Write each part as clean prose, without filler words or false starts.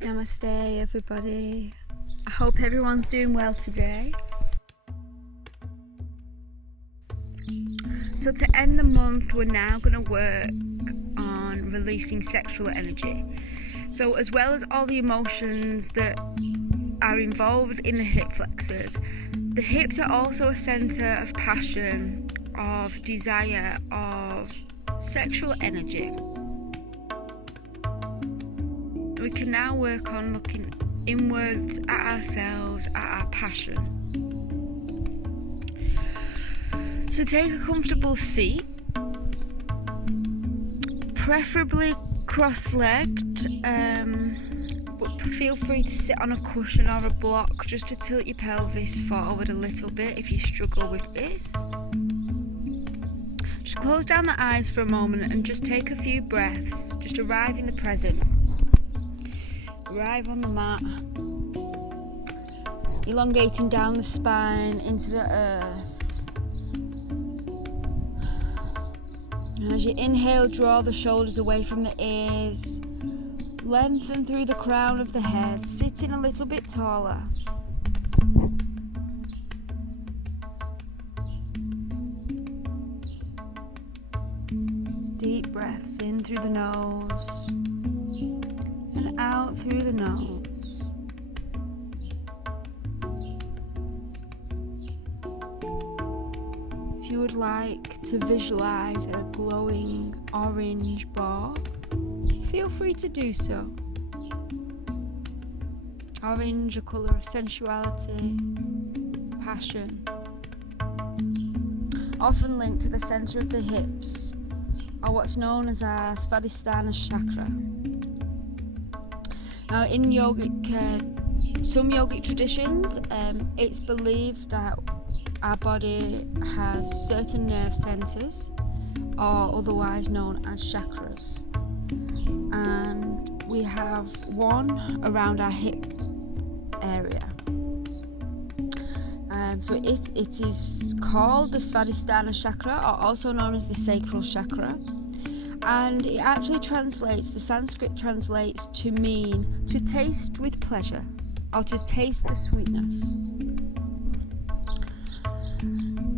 Namaste everybody. I hope everyone's doing well today. So to end the month, we're now going to work on releasing sexual energy. So as well as all the emotions that are involved in the hip flexors, the hips are also a centre of passion, of desire, of sexual energy. We can now work on looking inwards at ourselves, at our passion. So take a comfortable seat, preferably cross-legged, but feel free to sit on a cushion or a block just to tilt your pelvis forward a little bit if you struggle with this. Just close down the eyes for a moment and just take a few breaths. Just arrive in the present. Arrive on the mat, elongating down the spine into the earth. And as you inhale, draw the shoulders away from the ears, lengthen through the crown of the head, sitting a little bit taller. Deep breaths in through the nose and out through the nose. If you would like to visualize a glowing orange ball, feel free to do so. Orange, a colour of sensuality, passion, often linked to the centre of the hips, or what's known as our Svadhisthana chakra. Now, in some yogic traditions, it's believed that our body has certain nerve centres, or otherwise known as chakras, and we have one around our hip area. So it is called the Svadhisthana chakra, or also known as the sacral chakra. And it actually the Sanskrit translates to mean to taste with pleasure, or to taste the sweetness.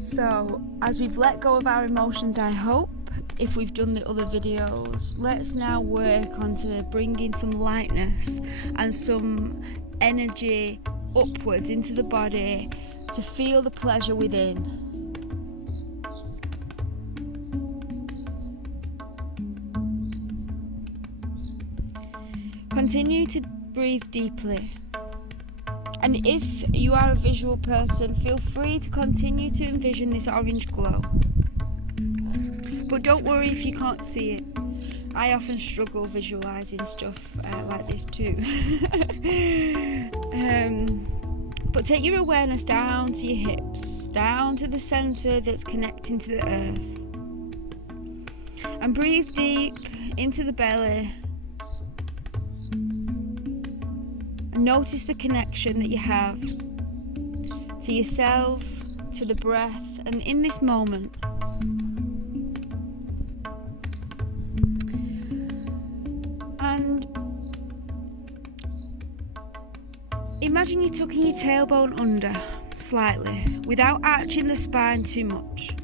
So, as we've let go of our emotions, I hope, if we've done the other videos, let's now work on to bringing some lightness and some energy upwards into the body to feel the pleasure within. Continue to breathe deeply, and if you are a visual person, feel free to continue to envision this orange glow. But don't worry if you can't see it. I often struggle visualising stuff like this too. But take your awareness down to your hips, down to the centre that's connecting to the earth, and breathe deep into the belly. Notice the connection that you have to yourself, to the breath, and in this moment. And imagine you're tucking your tailbone under slightly, without arching the spine too much.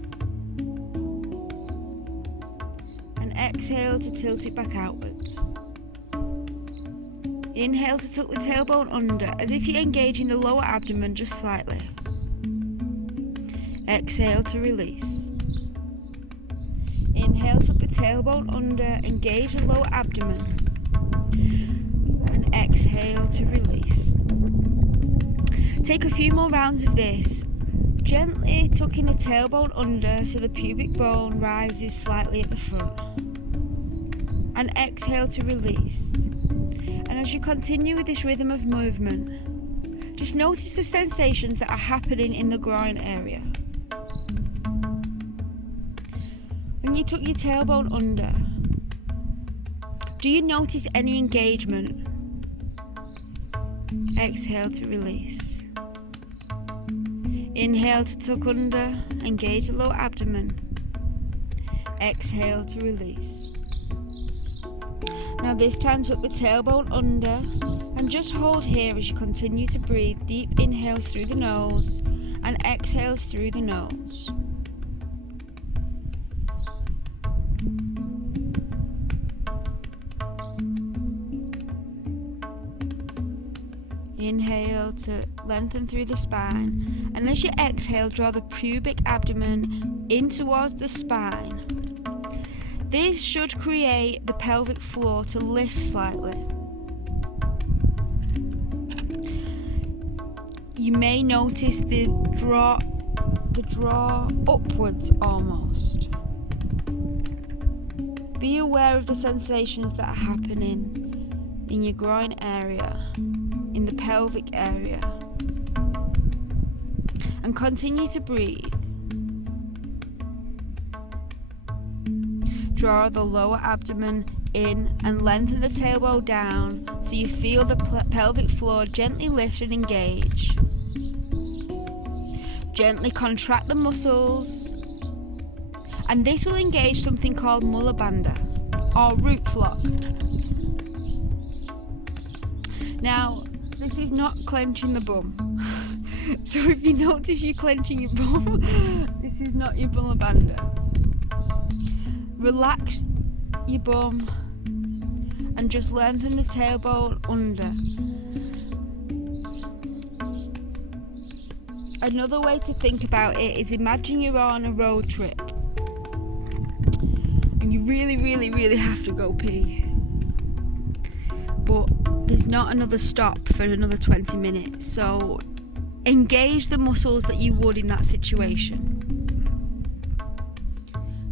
And exhale to tilt it back outwards. Inhale to tuck the tailbone under, as if you're engaging the lower abdomen just slightly. Exhale to release. Inhale, tuck the tailbone under, engage the lower abdomen. And exhale to release. Take a few more rounds of this, gently tucking the tailbone under so the pubic bone rises slightly at the front. And exhale to release. And as you continue with this rhythm of movement, just notice the sensations that are happening in the groin area. When you tuck your tailbone under, do you notice any engagement? Exhale to release. Inhale to tuck under, engage the lower abdomen. Exhale to release. Now this time tuck the tailbone under, And just hold here as you continue to breathe. Deep inhales through the nose and exhales through the nose. Inhale to lengthen through the spine, and as you exhale, draw the pubic abdomen in towards the spine. This should create the pelvic floor to lift slightly. You may notice the draw upwards almost. Be aware of the sensations that are happening in your groin area, in the pelvic area, and continue to breathe. Draw the lower abdomen in and lengthen the tailbone down so you feel the pelvic floor gently lift and engage. Gently contract the muscles, and this will engage something called Mula Bhanda or root lock. Now, this is not clenching the bum. So if you notice you clenching your bum, this is not your Mula Bhanda. Relax your bum and just lengthen the tailbone under. Another way to think about it is imagine you're on a road trip and you really have to go pee, but there's not another stop for another 20 minutes, so engage the muscles that you would in that situation.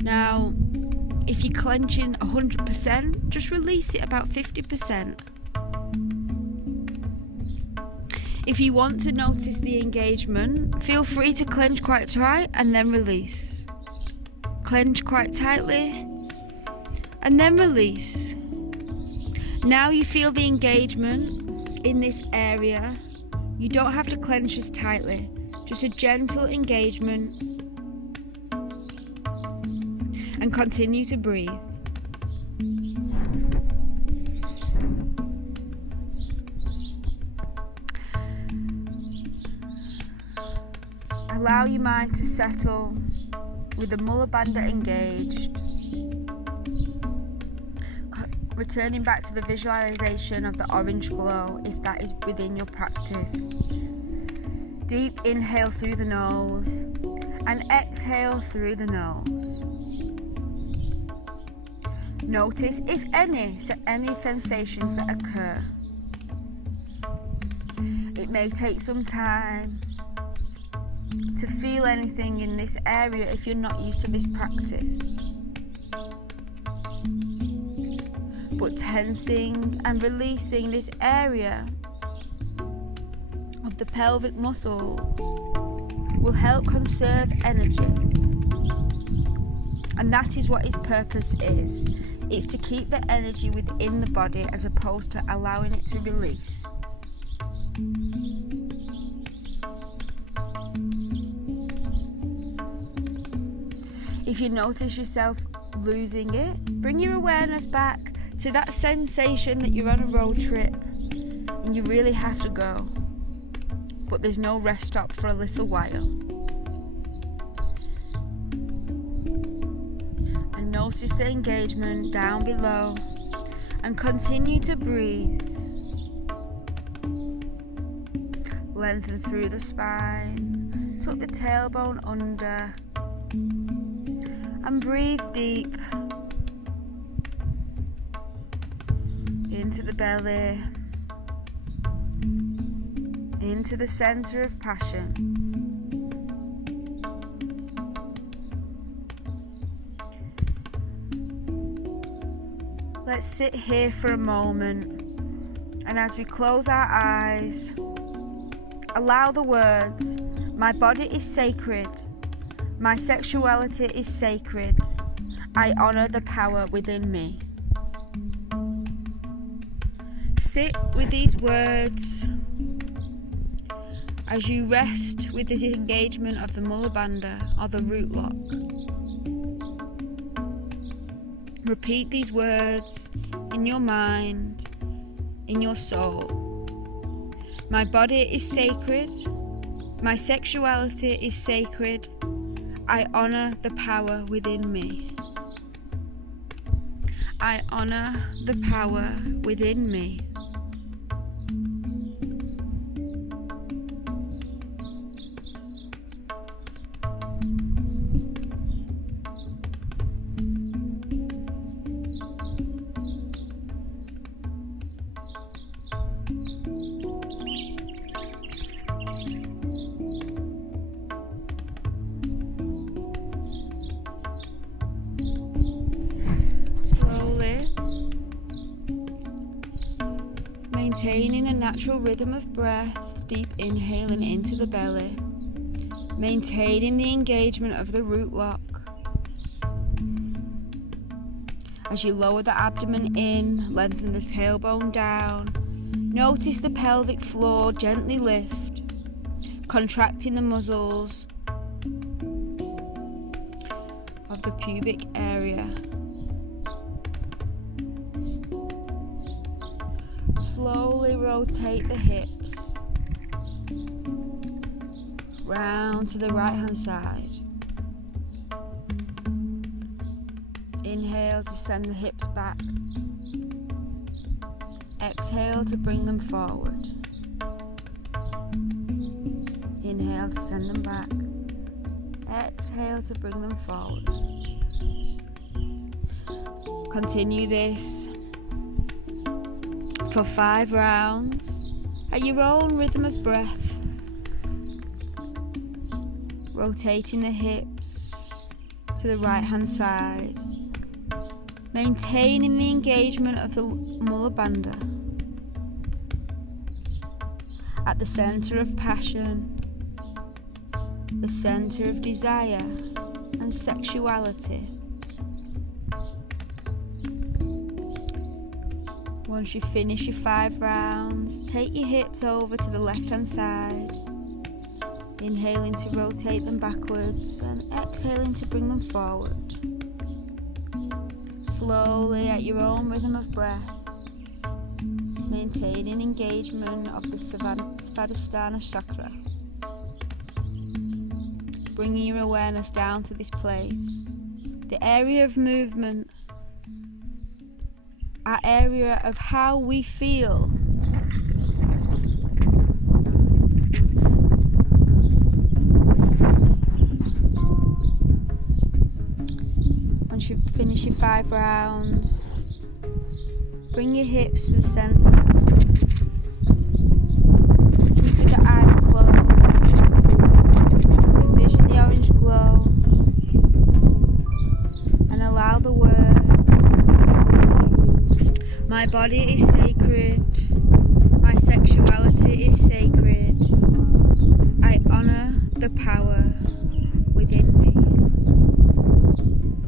Now, if you're clenching 100%, just release it about 50%. If you want to notice the engagement, feel free to clench quite tight and then release. Clench quite tightly and then release. Now you feel the engagement in this area. You don't have to clench as tightly, just a gentle engagement, and continue to breathe. Allow your mind to settle with the Mula Bhanda engaged, returning back to the visualization of the orange glow if that is within your practice. Deep inhale through the nose and exhale through the nose. Notice if any sensations that occur. It may take some time to feel anything in this area if you're not used to this practice. But tensing and releasing this area of the pelvic muscles will help conserve energy. And that is what its purpose is. It's to keep the energy within the body as opposed to allowing it to release. If you notice yourself losing it, bring your awareness back to that sensation that you're on a road trip and you really have to go, but there's no rest stop for a little while. And notice the engagement down below and continue to breathe. Lengthen through the spine, tuck the tailbone under, and breathe deep into the belly, into the center of passion. Let's sit here for a moment, and as we close our eyes, allow the words, "My body is sacred. My sexuality is sacred. I honor the power within me." Sit with these words as you rest with this engagement of the Mula Bhanda or the root lock. Repeat these words in your mind, in your soul. My body is sacred. My sexuality is sacred. I honor the power within me. I honor the power within me. Maintaining a natural rhythm of breath, deep inhaling into the belly, maintaining the engagement of the root lock. As you lower the abdomen in, lengthen the tailbone down, notice the pelvic floor gently lift, contracting the muscles of the pubic area. Slowly rotate the hips round to the right hand side. Inhale to send the hips back. Exhale to bring them forward. Inhale to send them back. Exhale to bring them forward. Continue this for 5 rounds at your own rhythm of breath, rotating the hips to the right hand side, maintaining the engagement of the Mula Bhanda at the center of passion, the center of desire and sexuality. Once you finish your 5 rounds, take your hips over to the left hand side, inhaling to rotate them backwards and exhaling to bring them forward. Slowly at your own rhythm of breath, maintaining engagement of the Svadhisthana chakra. Bringing your awareness down to this place, the area of movement, our area of how we feel. Once you finish your 5 rounds, bring your hips to the center. Keep with the eyes closed. Envision the orange glow and allow the words, my body is sacred, my sexuality is sacred, I honor the power within me.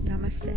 Namaste.